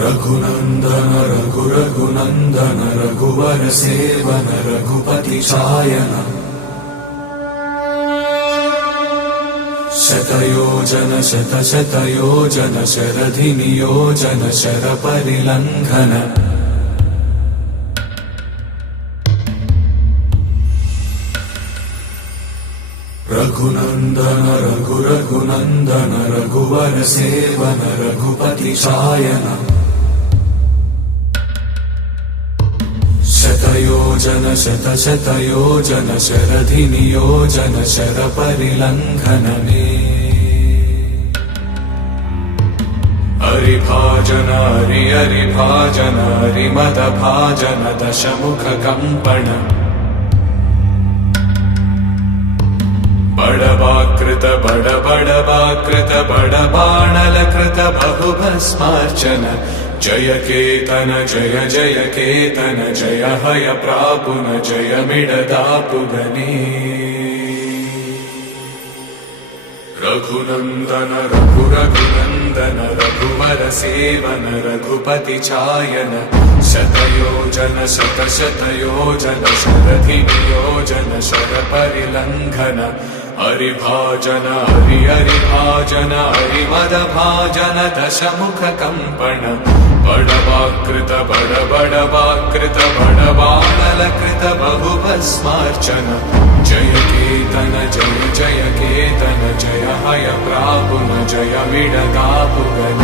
रघुनंदन रघुनंदन रघुवर seven Raghupati चायन शतयोजन शतयोजन शरधि नियोजन sir परिलंघन Raghunandan Raghunandan रघुवर seven Raghupati चायन शतयोजन शतयोजन शरधि नियोजन sir परिलंघन हरिभाजन हरिभाजन हरिमद भाजन दशमुख कंपन बड़वाकृत बड़वाकृत बड़बाणलकृत बहुभस्मार्चन जय केतन जय जय केतन जय हय प्रापुन जय मिडदापुगने रघुनंदन रघुनंदन रघुवर सेवन रघुपति चायन शतयोजन शतयोजन शरधि नियोजन शर परिलंघन हरिभाजन हरिभाजन हरिमद भाजन दशमुख कंपन बड़वाकृत बड़वाकृत बड़बाणलकृत बहुभस्मार्चन जय केतन जय जय केतन जय हय प्रापुन जय मिडदापुगने